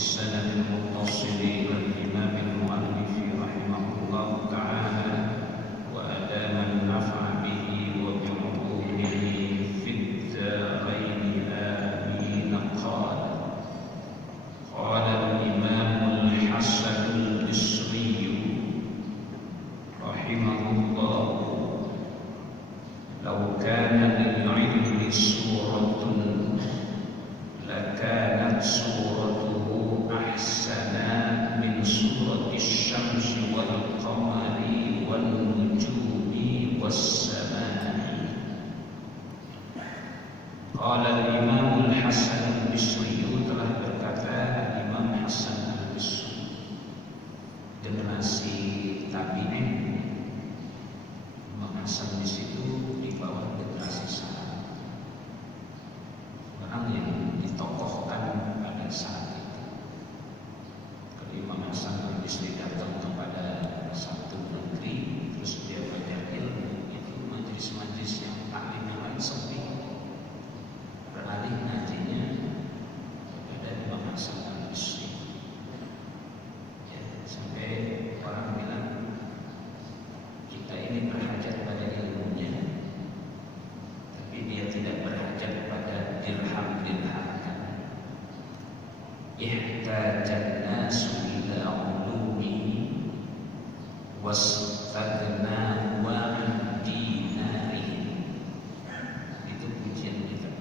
وبالسند المتصل إلى الإمام المؤلف رحمه الله تعالى وأدام النفع به وبعلومه في الدارين آمين. قال الإمام الحسن البصري رحمه الله: لو كان للعلم سورة لكانت سورته أحسن من سورة الشمس والقمر والنجوم والسماء. قال الإمام الحسن البصري، telah berkata Imam Hasan al-Bisri, generasi tabi'in. Imam Hasan di situ di bawah generasi sahabat, orang yang ditokohkan pada saat itu. Kalau Imam Hasan al-Bisri datang kepada satu negeri terus dia belajar ilmu, itu majelis-majelis yang taklim yang lain sepi, beralih ngajinya kepada Imam Hasan al-Bisri. Ya, sampai orang bilang kita ini berhajat pada ilmunya, tapi dia tidak berhajat pada dirham-dirham. Ihtajan nasu ila ulumihi wastaghna wa an dinarihi. Itu pujian kita.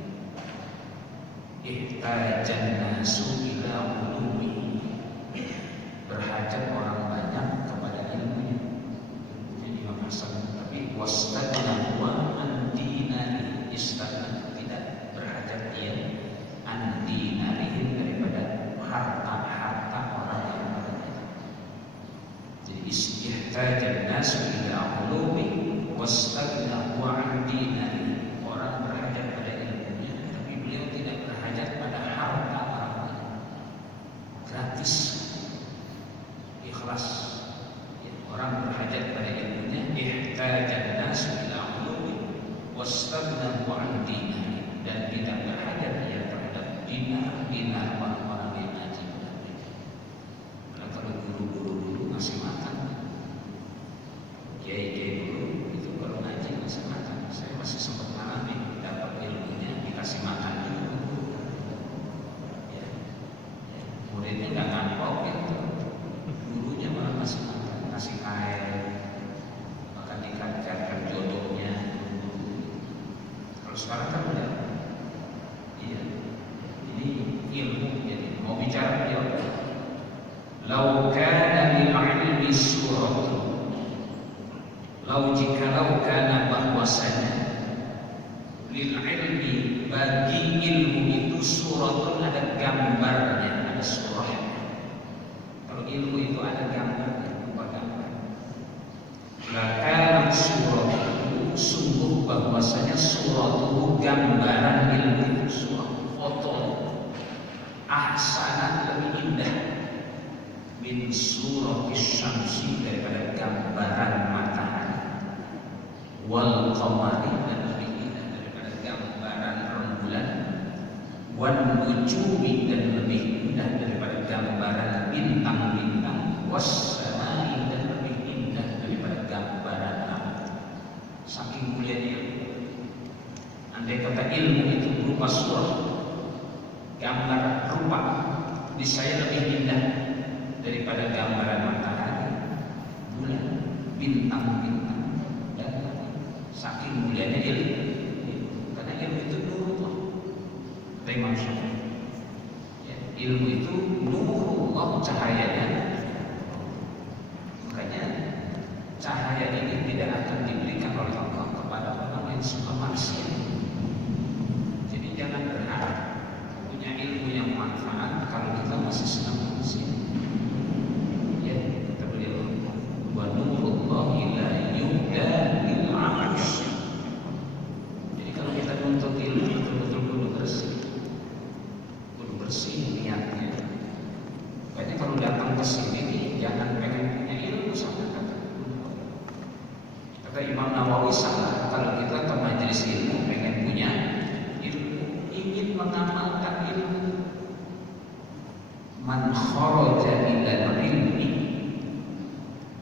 Ihtajan nasu ila ulumihi, berhajat orang banyak kepada ilmunya. Ilmunya Imam Hasan, tapi wastaghna wa an dinarihi, istaghna, tidak berhajat dia an dinarihi, daripada harta-harta orang yang berada. Jadi ihtajan nasu ila ulumi wastaghna wa an dinarihi, orang berhajat pada ilmunya, tapi beliau tidak berhajat pada harta orang lain. Gratis, ikhlas. Ya, orang berhajat pada ilmunya, ihtajan nasu ila ulumi wastaghna wa an dinarihi, dan tidak berhajat dia terhadap dinar orang-orang yang ngaji. Karena kalau guru-guru dulu ngasih makan, kiai-kiai dulu itu kalau ngaji ngasih makan. Saya masih sempat mengalami dapat ilmunya dikasih makan dulu. Ya, muridnya nggak ngampau gitu, gurunya malah ngasih makan, ngasih air, bahkan dikaitkan jodohnya. Kalau sekarang kan udah, iya, ini ilmu. Jadi mau bicara beliau, lau kana lil ilmi suratun, jikalau kana bahwasanya lil ilmi, bagi ilmu itu suratun, ada gambarnya, ada surahnya. Kalau ilmu itu ada gambarnya, berupa gambar. Lakana surat itu, sungguh bahwasanya surat itu gambaran ilmu itu, surat foto ahsanat, lebih indah, min surat syamsi, daripada gambaran matahari, wal qamari, dan lebih indah daripada gambaran rembulan, wan nujumi, dan lebih indah daripada gambaran bintang-bintang, was samai, dan lebih indah daripada gambaran langit. Saking mulianya ilmu. Andai kata ilmu itu berupa surah, gambar rupa, niscaya lebih indah daripada gambaran matahari, bulan, bintang-bintang, dan saking mulianya ilmu. Karena ilmu itu nurullah. Imam Syafi'i, ya, ilmu itu nurullah, cahayanya. Makanya cahaya ini tidak akan diberikan oleh Allah kepada orang yang suka maksiat. Jadi jangan berharap punya ilmu yang manfaat kalau kita masih senang manusia. Ya, kata beliau, wa nurullahi la yuhda lil 'ash. Jadi kalau kita nuntut ilmu, betul-betul kudu bersih niatnya. Makanya kalau datang ke sini nih, jangan pengen punya ilmu sama kata Imam Nawawi, salah kalau kita ke majelis ilmu pengen man kharaja ilal ilmi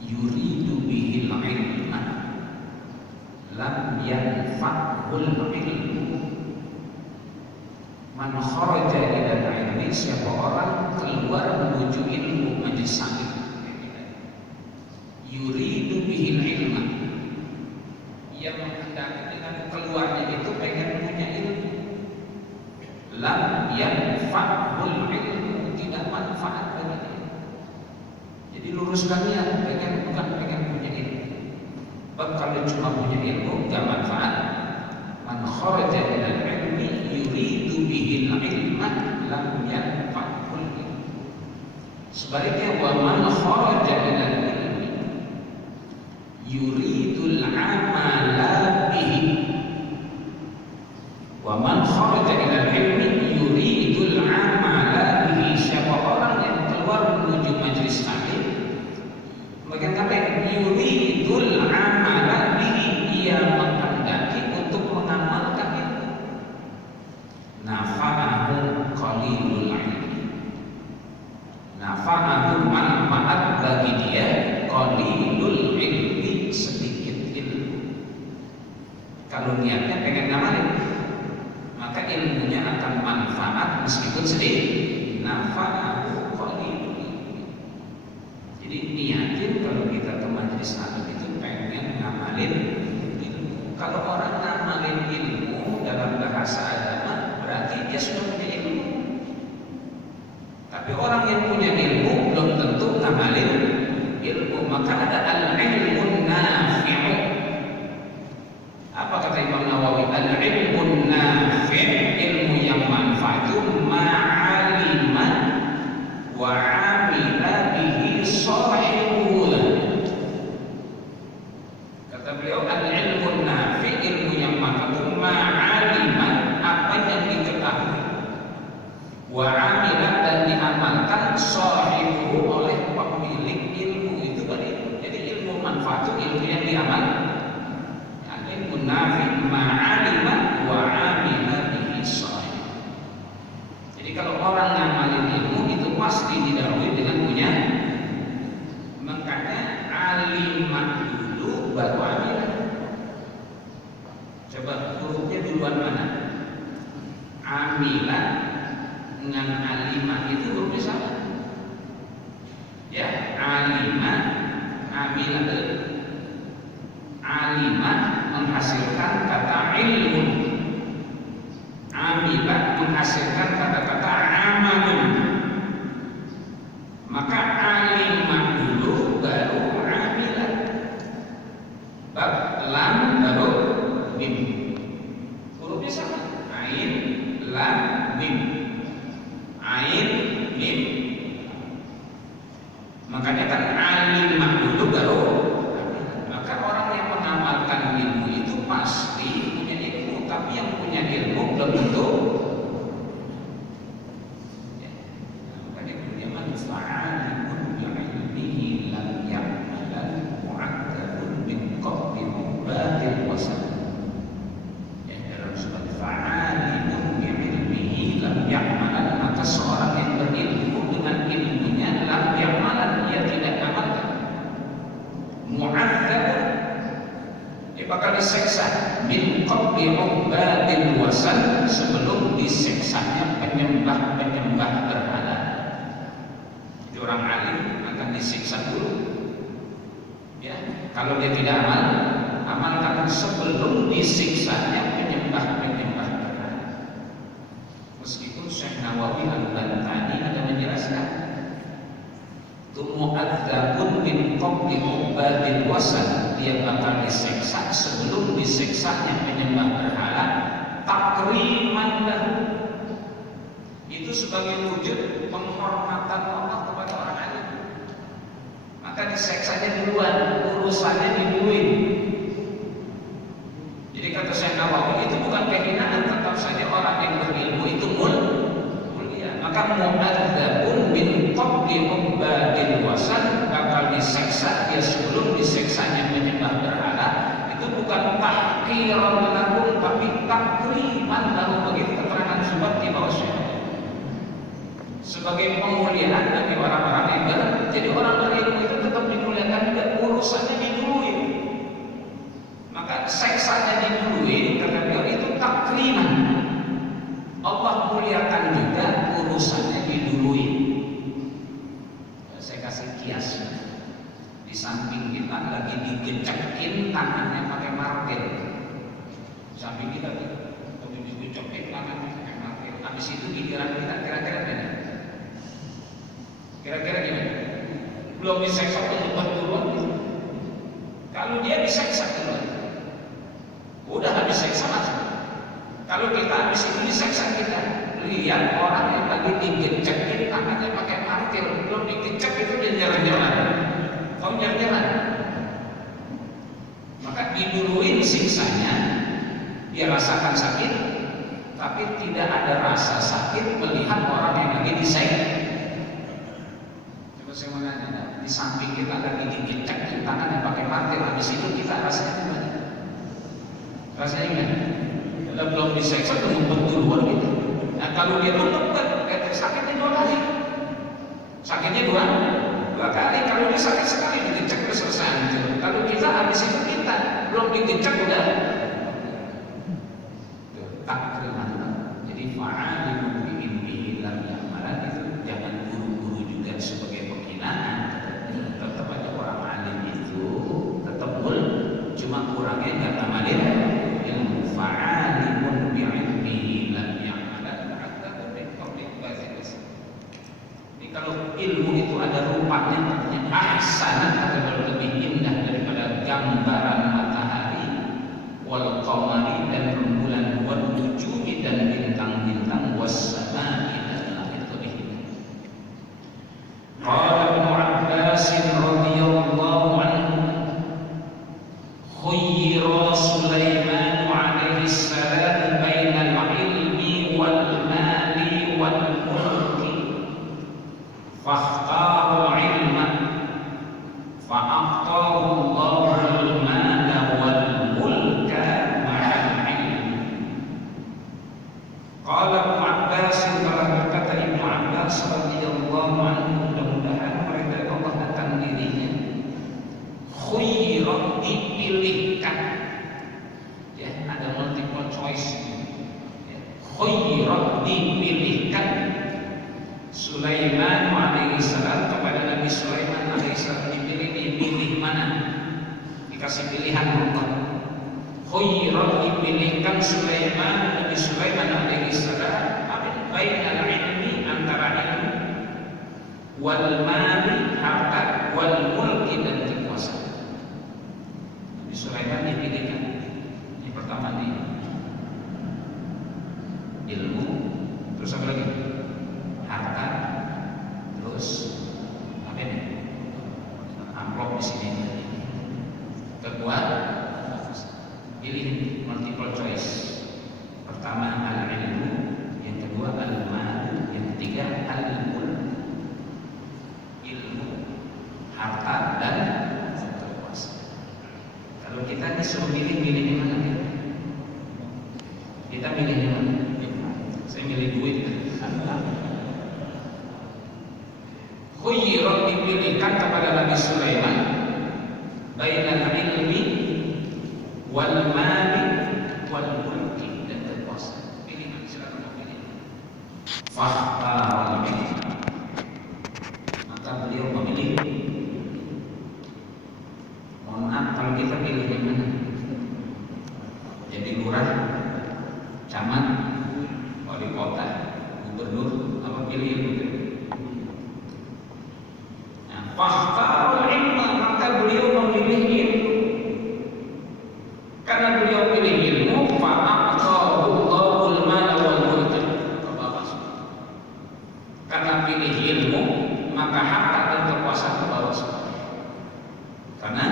yuridu bihil ilma lam yanfa'hul ilmu. Man kharaja ilal ilmi, siapa orang keluar menuju ilmu, majlis sakit, yuridu bihil ilma, yang menghendaki dengan keluarnya itu pengen punya ilmu, lam yanfa'hul ilmu, tidak manfaat bagi dia. Jadi luruskan niat, bukan pengen punya ilmu. Sebab kalau cuma punya ilmu gak manfaat. Man kharaja ilal ilmi yuridu bihil ilma lam yanfa'hul ilmu. Sebaliknya, wa man kharaja ilal ilmi yuridul amala bihi. Wa man kharaja ilal ilmi yuridul amala bihi. Siapa orang yang keluar menuju majlis taklim, bagian kata yuridul amala bihi, ia menghendaki untuk mengamalkan ilmu, nafa'ahu qalilul ilmi, nafa'ahu manfaat bagi dia qalilul ilmi, sedikit ilmu. Kalau niatnya pengen ngamalin, maka ilmunya akan manfaat meskipun sedikit. Nafa'ahu qalilul ilmi. Jadi niatin kalau kita ke majelis taklim itu pengen ngamalin ilmu. Kalau orang ngamalin ilmu dalam bahasa agama berarti dia sudah punya ilmu. Tapi orang yang punya ilmu belum tentu ngamalin ilmu. Maka ada al-ilmun nafi'u. Apa kata Imam Nawawi? Al-ilmun nafi', ilmu yang manfaat itu ma'alima wa 'amila bihi sahibuhu. Kata beliau, al-ilmun nafi', ilmu yang manfaat itu ma'alima, apa yang diketahui, wa 'amila, dan diamalkan sahibuhu, oleh pemilik ilmu itu berilmu. Jadi ilmu manfaat itu ilmu yang diamalkan. Ilmu nafi' ma'alima wa 'amila bihi sahih. Jadi kalau orang ngamalin ilmu itu pasti didahului dengan punya. Makanya alimah dulu baru amilah. Coba hurufnya duluan mana? Amilah dengan alimah itu hurufnya sama. Ya, alimah, amilah dulu. Alimah menghasilkan kata ilmu, amilah menghasilkan kata-kata amalun. Maka alimah dulu baru amilah. Bab lam baru mim. Hurufnya sama. Ain, lam, mim. Ain, mim. Makanya kan alimah dulu baru. Maka orang yang mengamalkan ilmu itu pasti punya ilmu, tapi yang punya ilmu belum tentu. Ya. Makanya punya manfaatun bi'ilmihi lam ya'malan mu'addabun min qabli mubatil wasan. Ya, dalam surat fa'alimun bi'ilmihi lam ya'malan, maka seorang yang berilmu dengan ilmunya lam ya'malan, ia tidak amalkan. Mu'adzab, dia bakal diseksa min qabli ubadil wasan, sebelum diseksanya penyembah-penyembah berhala. Jadi orang alim akan disiksa dulu. Ya, kalau dia tidak amalkan sebelum disiksanya penyembah-penyembah berhala. Meskipun Syekh Nawawi Al-Bantani ada menjelaskan, mu'adzabun min qabli ubadil wasan, dia bakal diseksa sebelum diseksanya penyembah berhala, takriman lahu, itu sebagai wujud penghormatan Allah kepada orang alim. Maka diseksanya duluan, urusannya diduluin. Jadi kata Syekh Nawawi, itu bukan kehinaan, tetap saja orang yang berilmu itu mulia. Maka mu'adzabun min qabli ubadil wasan, bakal diseksa dia sebelum diseksanya penyembah berhala. Itu bukan tahqiran lahum, tapi takriman lahum, begitu keterangan sebab di bawah Syekh. sebagai pemuliaan bagi orang-orang yang jadi orang berilmu itu tetap dimuliakan juga, urusannya didului. Maka seksanya didului, kata beliau itu takriman. Allah muliakan juga, urusannya didului. Saya kasih kias. Di samping kita lagi digecakin tangannya pakai martil. Di samping kita lagi digecakin tangannya pakai martil. Habis itu giliran kita kira-kira gimana? Kira-kira gimana? Belum diseksa penyebab duluan. Kalau dia diseksa duluan, udah habis seksa langsung. Kalau kita habis itu diseksa kita, lihat orang yang lagi digecakin tangannya pakai martil, belum digecek itu dia nyerah-nyerah. Kau nyerah-nyerah. Maka diduluin siksanya, dia rasakan sakit, tapi tidak ada rasa sakit melihat orang yang lagi diseksa. Coba saya mau nanya, di samping kita lagi digecek tangannya pakai martil, habis itu kita rasanya gimana? Rasanya gimana? Kalau belum diseksa, ngumpet duluan gitu. Nah kalau dia ngumpet, sakitnya 2 kali. Sakitnya dua kali. Kalau dia sakit sekali digecek udah selesai. Kalau kita habis itu kita belum digecek udah takriman. Jadi fa'alimun bi'ilmihi lam ya'malan itu jangan buru-buru juga sebagai penghinaan. Tetap aja orang alim itu tetap cuma kurangnya nggak ngamalin ilmu. Fa'alimun bi'ilmihi lam ya'malan hatta tabiqabil basis. Ini kalau ilmu itu ada rupanya, artinya ahsanat atau lebih indah daripada gambaran matahari, wal qamari dan rembulan, wal nujumi dan bintang-bintang, was samai dan langit lebih indah. Qala Ibnu Abbas radhiyallahu anhu, khuyyira Sulaiman alaihi salam bainal ilmi wal mali wal mulki فاختار العلم فأعطاه الله المال والملك مع العلم. قال ابن عباس telah berkata Ibnu Abbas radhiyallahu anhu, mudah-mudahan mereka Allah akan dirinya, khuyira dipilihkan, ya ada multiple choice, ya. Khuyira dipilihkan Sulaiman alaihi salam kepada Nabi Sulaiman alaihi salam, dipilih mana? Dikasih pilihan Allah. Khuyira dipilihkan Sulaiman, Nabi Sulaiman alaihi salam bainal ilmi, antara ilmu, wal mali, harta, wal mulki dan kekuasaan. Nabi Sulaiman dipilihkan. Yang pertama nih ilmu, terus apa lagi? Harta, terus apa ini? Amplop di sini. Kedua, pilih multiple choice. Pertama al-ilmu, yang kedua al-mal, yang ketiga al-mulk. Ilmu, harta dan kekuasaan. Kalau kita disuruh milih mana? Kita milih mana? Saya milih duit. Khuyira dipilihkan kepada Nabi Sulaiman bainal ilmi wal mali wal mulki dan kekuasaan. Pilih, silakan pilih. Fakhtar ilmi, maka beliau memilih. Mohon maaf kalau kita pilih yang mana? Jadi lurah, camat, wali kota, gubernur, apa pilih yang betul? Fakhtarul ilma, maka beliau memilih ilmu. Karena beliau pilih ilmu, fa'aqahu Allahul mala wal mulka. Karena pilih ilmu, maka harta dan kekuasaan kebawa semua. Karena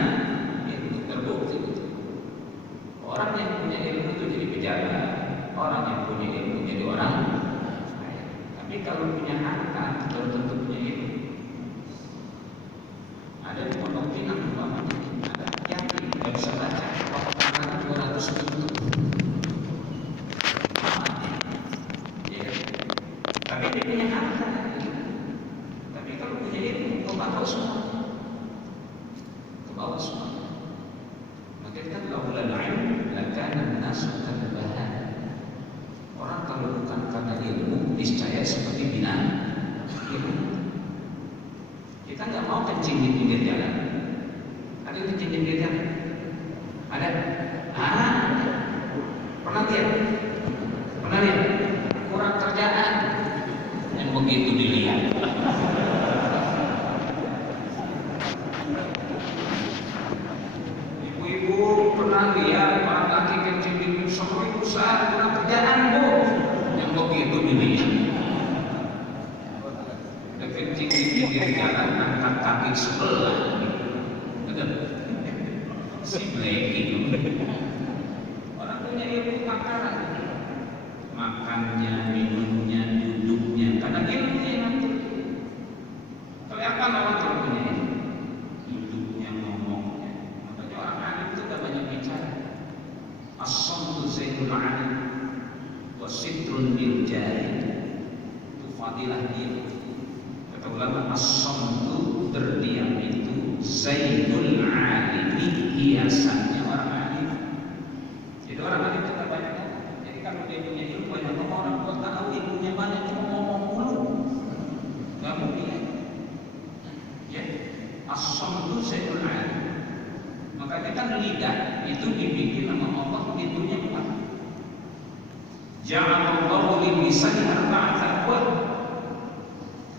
ilmu terbukti. Orang yang punya ilmu itu jadi pejabat, orang yang punya ilmu jadi orang kaya. Tapi kalau punya harta, belum tentu punya ilmu. Ada di Pondok Pinang umpamanya, ada yatim nggak bisa baca, pokoknya 200 ribu. Ya. Tapi dia punya harta, semua. Ke bawah semua. Maka kan laulal ilm lakana an-nasu kalbahan. Orang kalau bukan karena ilmu niscaya seperti binatang. Kita nggak mau kencing di pinggir jalan. Ada yang kencing di pinggir jalan? Ada? Pernah lihat? Pernah lihat? Kurang kerjaan yang begitu dilihat. Ibu-ibu pernah lihat orang laki kencing di pinggir semua itu saat kurang kerjaan bu, yang begitu dilihat. Udah kencing di pinggir jalan angkat kaki sebelah, betul? Si Bleki orang punya ilmu makanan, makannya, minumnya, duduknya, karena ilmunya yang ngatur. Kelihatan orang kalau punya ilmu, duduknya, ngomongnya. Makanya orang alim itu gak banyak bicara. As-samtu zainul alim, wa sitrun bil jahil. Itu fadilah dia. Kata ulama, as-samtu berdiam itu zainul alimi, hiasannya orang alim. Jadi orang alim itu gak banyak. Jadi kalau dia punya ilmu banyak orang buat tahu ilmunya banyak cuma ngomong mulu, gak mungkin. Ya, as-samtu zainul alim. Makanya kan lidah itu dibikin sama Allah pintunya 4. Ja'alallahu lilisani arba'ata abwab.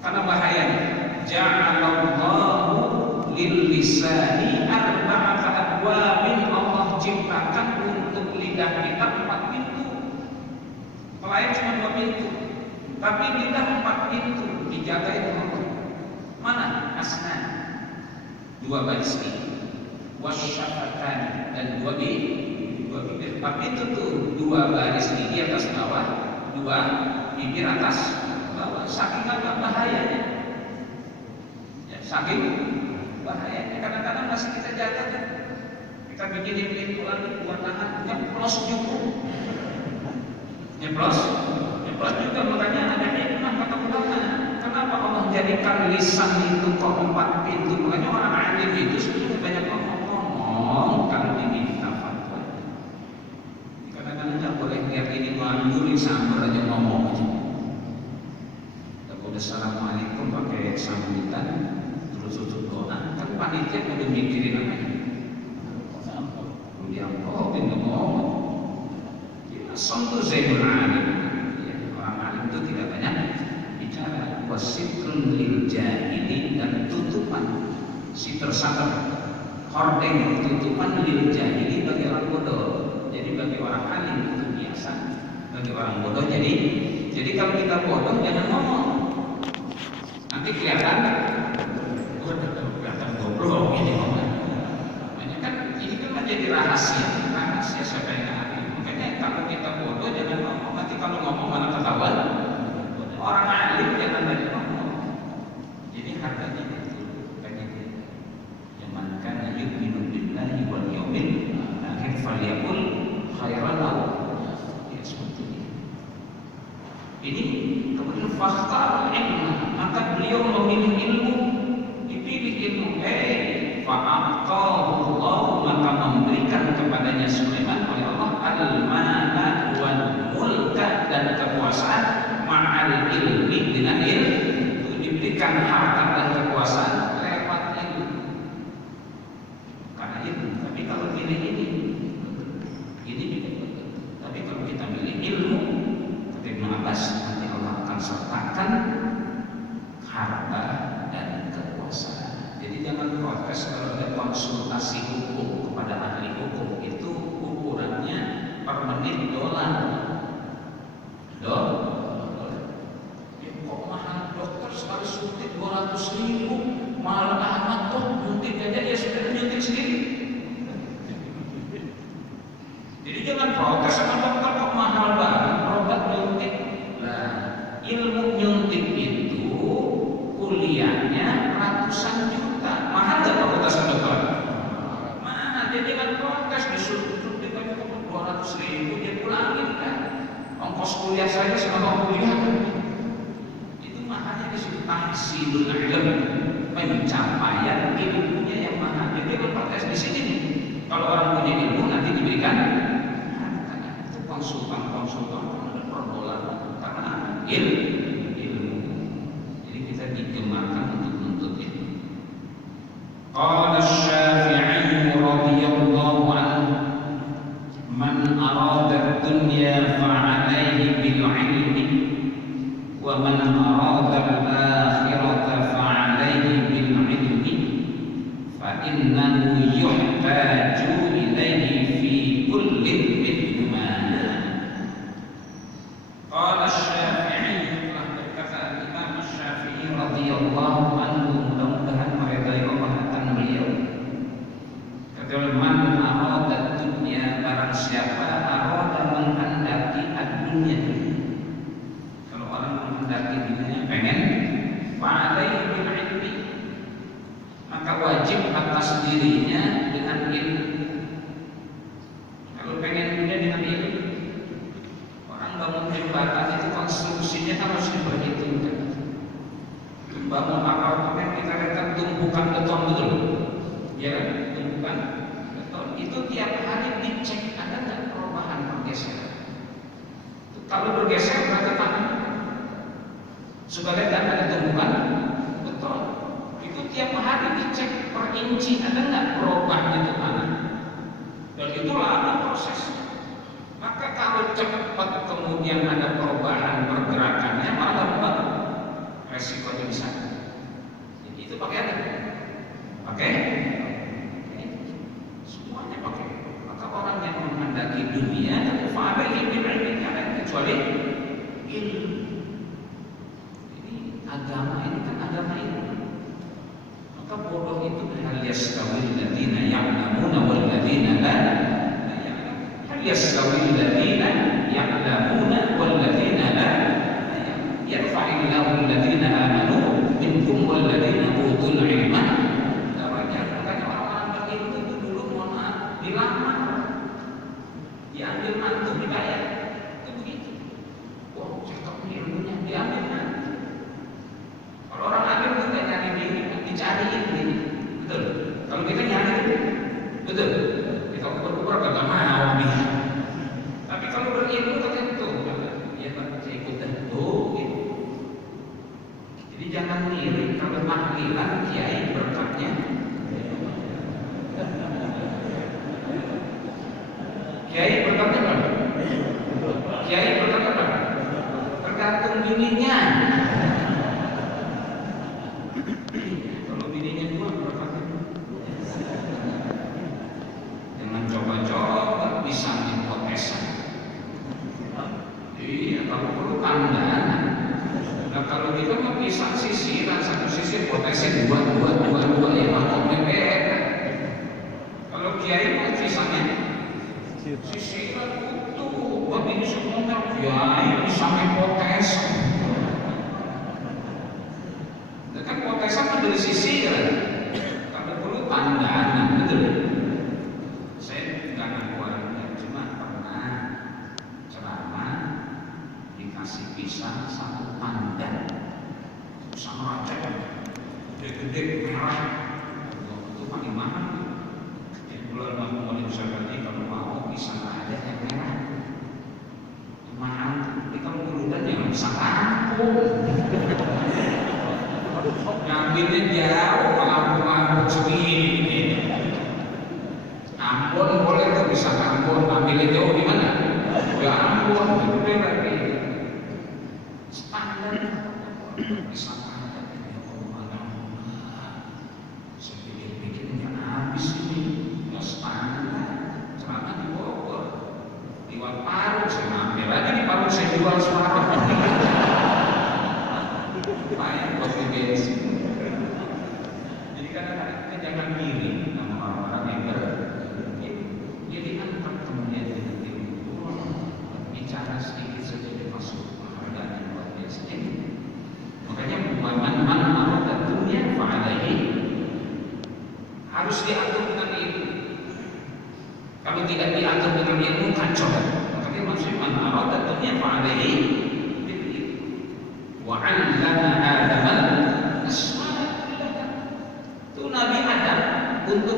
Karena bahayanya. Ja'alallahu lilisani arba'ata abwabin. Allah ciptakan untuk lidah kita 4 pintu. Lain cuma 2 pintu. Tapi lidah 4 pintu dijagain Allah. Mana? Asnan, 2 baris gigi. Wasyafatan dan 2 bibir. Tapi itu tuh 2 baris gigi atas bawah, 2 bibir atas bawah. Saking apa bahayanya? Ya, saking bahayanya. Kadang-kadang masih kita jaga kan. Kita bikin pintu lagi buat tangan, nyeplos cukup. Nyeplos juga, makanya ada hikmah kata ulama. Kenapa Allah jadikan lisan itu kok 4 pintu? Makanya orang alim itu sebetulnya banyak ngomong kalau diminta fatwa. Kadang-kadang nggak boleh lihat ini nganggurin sambar aja ngomong aja. Kalau udah assalamualaikum pakai sambutan terus tutup doa, kan panitia udah mikirin apa ya? Dia ngomong. Samtu zainul alim. Orang alim itu tidak banyak bicara. Wasitrun lil jahili, dan tutupan si tersangka hordeng, tutupan lil jahili bagi orang bodoh. Jadi bagi orang alim itu biasa, bagi orang bodoh jadi kalau kita bodoh jangan ngomong, nanti kelihatan goblok ini ngomong. Makanya kan ini kan menjadi rahasia siapa yang alim. Makanya kalau kita bodoh jangan ngomong, nanti kalau ngomong malah ketahuan. Orang alim jangan banyak ngomong. Jadi harganya itu banyak. Yang kana yu'minu billahi wal yawmil akhir falyaqul khairan aw liyasmut. Ini kemudian fakta ilmu, maka beliau memilih ilmu, dipilih ilmu. Fa'aqahu Allah, maka memberikan kepadanya Sulaiman oleh Allah al-mala wal mulka, dan kekuasaan ma'al ilmi, dengan ilmu. Itu diberikan harta dan kekuasaan lewat ilmu. Karena ilmu. Tapi kalau pilih ini juga betul. Tapi kalau kita pilih ilmu, kata Ibnu Abbas, nanti Allah akan sertakan harta dan kekuasaan. Jadi jangan protes kalau ada konsultasi hukum kepada ahli hukum, itu ukurannya per menit dolar. Kok mahal dokter sekali suntik 200.000, mahal amat toh, nyuntik aja ya sudah nyuntik sendiri. Jadi jangan protes sama dokter kok mahal banget obat nyuntik. Nah, ilmu nyuntik itu kuliahnya ratusan juta. Mahal gak fakultas kedokteran? Mana dia jangan protes, disuruh suntik aja 200.000 dia pulangin kan. Ongkos kuliah saja sama kuliah kan. Itu makanya disebut tahsilul ilm. pencapaian ilmunya yang mahal. Jadi berprotes di sini nih. Kalau orang punya ilmu nanti diberikan itu konsultan ada per dolar karena ilmu. Jadi kita digemarkan untuk menuntut ilmu. Qala Asy-Syafi'i radhiyallahu anhu, man arada ad-dunya fa'alayhi bil 'ilmi wa man arada al-akhirata fa'alayhi bil 'ilmi fa innahu yuhtaju ilayhi fi kulli minhuma. Qala Asy-Syafi'i, telah berkata Imam Asy-Syafi'i radhiyallahu anhu, mudah-mudahan meridai Allah akan beliau. Kata man arada dunya, barang siapa arada menghendaki ad-dunya, kalau orang menghendaki dunia pengen fa'alaihi bil ilmi, maka wajib atas dirinya dengan ilmu. Kalau pengen dunia dengan ilmu, orang bangun jembatan itu konstruksinya harus diperhitungkan. Bangun apartemen kita katakan tumpukan beton betul, ya kan? Tumpukan beton itu tiap hari dicek ada nggak perubahan pergeseran. Kalau bergeser berarti tanah. Supaya tidak ada tumpukan beton, itu tiap hari dicek per inci ada nggak perubahan itu tanah. Dan itu lama prosesnya. Maka kalau cepat kemudian ada perubahan pergerakannya malah lambat, resikonya besar. Jadi itu pakai apa? Pakai semuanya pakai. Maka orang yang menghendaki dunia tapi fa'alaihi bil ilmi, kecuali ilmu. Ini agama ini kan agama ilmu. Maka bodoh itu hal yastawil ladina ya'lamuna wal ladina la ya'lamun. Hal yastawil ladina ya'lamuna wal ladina la ya'lamun. Yarfa'illahu alladhina amanu minkum wal ladina utul ilma darajat. Makanya orang-orang berilmu itu dulu mohon maaf dilamar, diambil mantu, dibayar. Itu begitu. Wah, cakep ilmunya, diambil mantu. Kalau orang alim itu nggak nyari diri, dicariin diri. Betul. Kalau kita nyari, betul. Kita ukur-ukur kagak mau nih. Tapi kalau berilmu tertentu, ya kan saya ikut tentu. Jadi jangan mirip kalau tahlilan kiai berkatnya. Kiai berkatnya berapa? Kiai berkatnya berapa? Tergantung bininya. Kalau bininya dua berkatnya. Jangan coba-coba pisangin potesan. Iya, kalau perlu pandangan. Nah kalau kita mau pisang sisiran, satu sisir potensi dua ya makomnya beda. Kalau kiai mau pisangnya sisiran utuh, buat ini semuanya kiai pisangnya potensi. Itu kan potensi kan dari sisiran. Kalau perlu pandangan, betul. Saya nggak ngaku orangnya, cuma pernah ceramah dikasih pisang satu pandan sama raja gede-gede merah, itu paling mahal. Jadi bulan Muhammad Syabani kalau mau pisang ada yang merah mahal. Tapi kalau bulan yang pisang kampung ngambilnya jauh, kampung segini. Ambon boleh tuh pisang Ambon, ambilnya jauh di mana? Ya Ambon, gede lagi. Standar bisa ada ya Allah. Saya pikir-pikir nggak habis ini, nggak standar. Celana di Bogor, di Parung saya ngambil lagi di Parung saya jual separuh. Payah buat bensin. Jadi kadang-kadang kita jangan mirip sama orang-orang yang jadi antar kemudian bicara sedikit saja masuk keadaan yang luar biasa ini. Makanya man arada dunya fa'alaihi, harus diatur dengan ilmu. Kalau tidak diatur dengan ilmu kacau. Makanya maksudnya man arada dunya fa'alaihi bil ilmi. Wa 'allama Adam al-asma'a kullaha.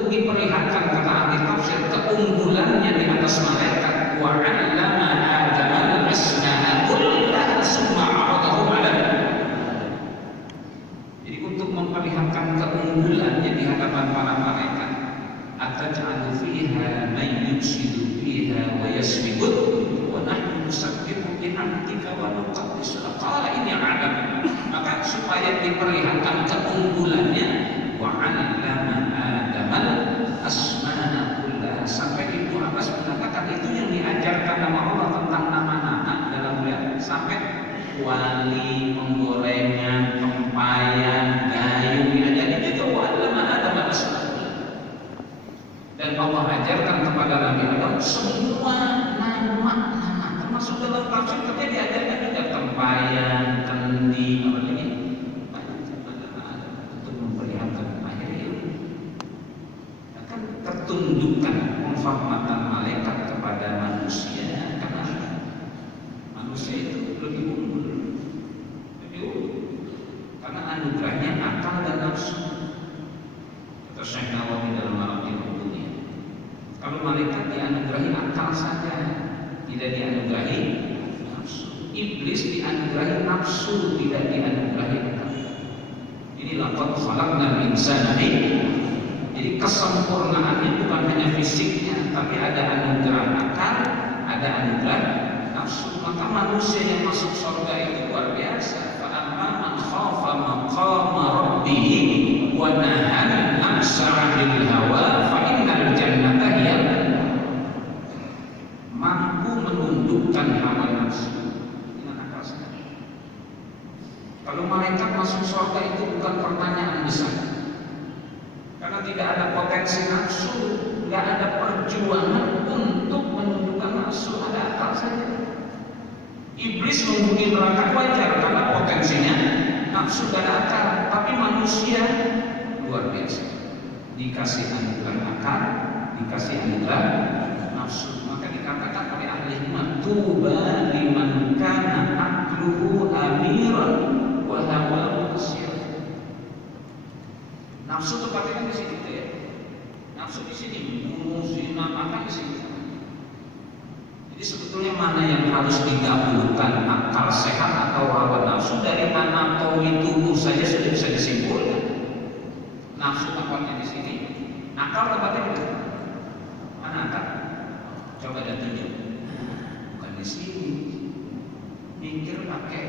diperlihatkan kata ahli tafsir keunggulannya di atas malaikat. Wa 'allama Adam al-asma'a kullaha summa 'aradahum 'ala. Jadi untuk memperlihatkan keunggulannya di hadapan para malaikat, ataj'alu fiha man yufsidu fiha wa yasbiqu wa nahnu nusabbihu bihamdika wa nuqaddisu lak. Qala ini Adam. Maka supaya diperlihatkan keunggulannya, wa 'allama Adam al-asma'a kullaha, sampai Ibnu Abbas mengatakan itu yang diajarkan nama Allah tentang nama-nama dalam bulan, sampai wali, penggorengan, tempayan, gayung diajarin juga wa 'allama Adam al-asma'a. Dan Allah ajarkan kepada Nabi Adam semua nama-nama, termasuk dalam tafsir kita diajarkan juga tempayan, kendi, apa lagi? Untuk memperlihatkan akhirnya akan tertundukkan penghormatan malaikat kepada manusia, karena manusia itu lebih unggul, karena anugerahnya akal dan nafsu. Kata Syekh Nawawi dalam Al-Qur'an, kalau malaikat dianugerahi akal saja, tidak dianugerahi nafsu. Iblis dianugerahi nafsu, tidak dianugerahi akal. Ini laqad khalaqnal insana. Jadi kesempurnaannya bukan hanya fisiknya, tapi ada anugerah akal, ada anugerah nafsu. Maka manusia yang masuk surga itu luar biasa. Fa amma man khafa maqama rabbih wa nahana nafsa 'anil hawa fa innal jannata hiya. Mampu menundukkan hawa nafsu dengan akal sehat. Kalau malaikat masuk surga itu bukan pertanyaan besar, karena tidak ada potensi nafsu, tidak ada perjuangan untuk menundukkan nafsu, ada akal saja. Iblis menghuni neraka wajar karena potensinya nafsu dan akal, tapi manusia luar biasa, dikasih anugerah akal, dikasih anugerah nafsu. Maka dikatakan oleh ahli hikmah, tuba liman kana aqluhu amiran wa hawahu qasir. Nafsu tempatnya di sini tuh ya. Nafsu di sini, zina, makan di sini. Jadi sebetulnya mana yang harus didahulukan, akal sehat atau hawa nafsu? Dari anatomi tubuh saja sudah bisa disimpulkan. Nafsu tempatnya di sini, akal tempatnya di mana? Mana akal? Coba dan tunjuk. Bukan di sini. Pikir pakai.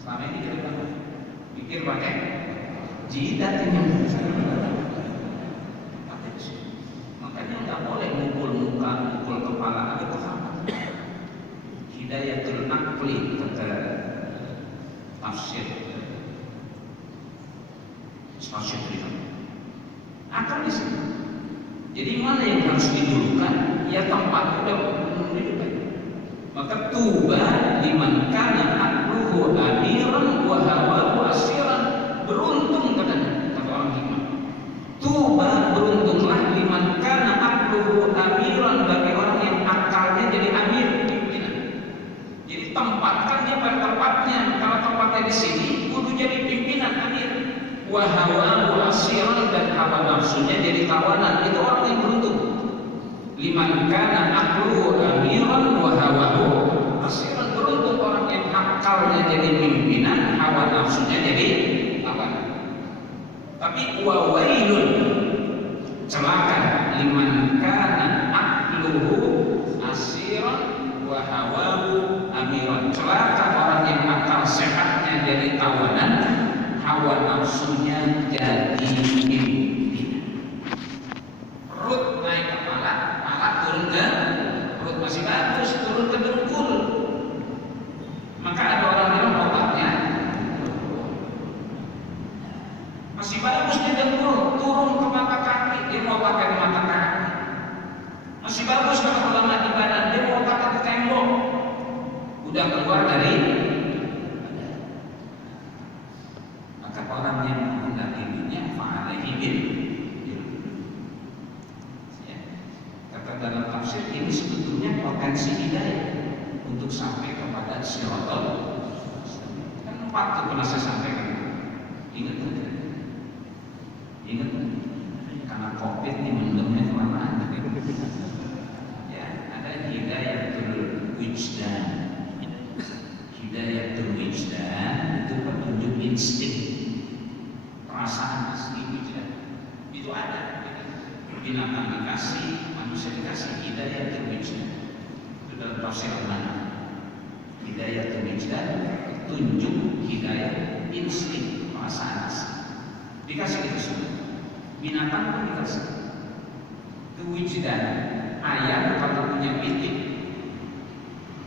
Selama ini kita bilang pikir pakai jidat ini. Makanya nggak boleh mukul muka, mukul kepala, ada paham. Hidayatul aqli kata tafsir itu. Akal di sini. Jadi mana yang harus didulukan? Ya tempat udah menunjukkan. Maka tuba liman kana aqluhu amiran wa hawahu asiran. Beruntung katanya, kata orang hikmah. Tuba, beruntunglah liman kana aqluhu amiran, bagi orang yang akalnya jadi amir, pimpinan. Jadi tempatkan dia pada tempatnya. Kalau tempatnya di sini, kudu jadi pimpinan amir. Wa hawahu asiran, dan hawa nafsunya jadi tawanan. Itu orang yang beruntung. Liman kana aqluhu amiran wa hawahu asiran. Beruntung orang yang akalnya jadi pimpinan, hawa nafsunya jadi tawanan. Tapi wa wailun, celaka liman kana aqluhu asiran wa hawahu amiran. Celaka orang yang akal sehatnya jadi tawanan, hawa nafsunya jadi pimpinan. Perut naik kepala, kepala turun ke perut, masih bagus, turun ke dengkul. Maka ada orang bilang otaknya masih bagus di dengkul, turun ke mata kaki, dia mau pakai di mata kaki. Masih bagus kalau ulama di badan, dia mau pakai di tembok. Udah keluar dari. Maka orang yang menghendaki dunia fa'alaihi bil. Ya. Kata dalam tafsir ini sebetulnya potensi hidayah untuk sampai kepada siratal. Kan 4 tuh pernah saya sampaikan. Ingat. insting, perasaan asli itu ada. Binatang dikasih, manusia dikasih hidayah terwujud. Itu dalam tafsir mana? Hidayah terwujud, tunjuk hidayah insting, perasaan asli. Dikasih itu semua. Binatang pun dikasih. Kewujudan ayam kalau punya pitik,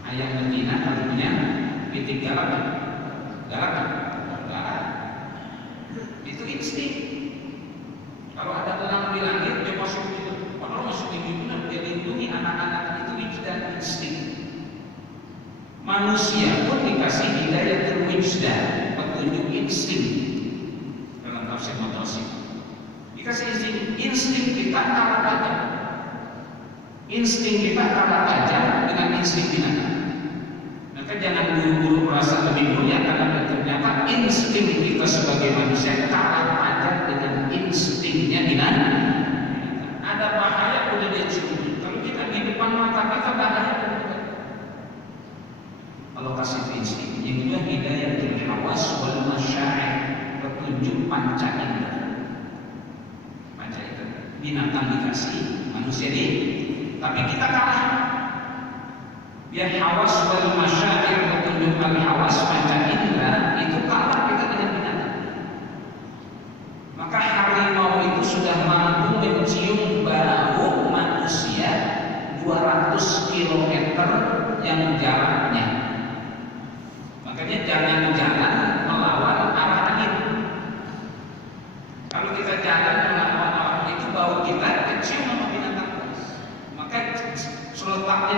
ayam betina kalau punya pitik galak, itu insting. Kalau ada terang di langit, dia masuk itu. Kalau masuk di dunia, dia lindungi anak-anak itu wujudan insting. Manusia pun dikasih hidayah terwujdan, petunjuk insting. Dalam tafsir Mutasib, dikasih insting kita kalah aja. Insting kita kalah aja dengan insting binatang. Maka jangan buru-buru merasa lebih mulia, karena ternyata insting kita sebagai manusia kalah aja dengan instingnya binatang. Ada bahaya udah dia cium. Kalau kita di depan mata kita bahaya. Kalau kasih insting, yang kedua hidayatul hawas wal masya'ir, petunjuk panca indera. Panca indera. Binatang dikasih, manusia di, tapi kita kalah. Dia hawas wal masya'ir, petunjuk al hawas panca indera, itu kalah kita dengan binatang. Maka harimau itu sudah mampu mencium bau manusia 200 km yang jaraknya. Makanya jangan jalan melawan arah angin. Kalau kita jalan melawan arah itu, bau kita kecium sama binatang. Maka seletaknya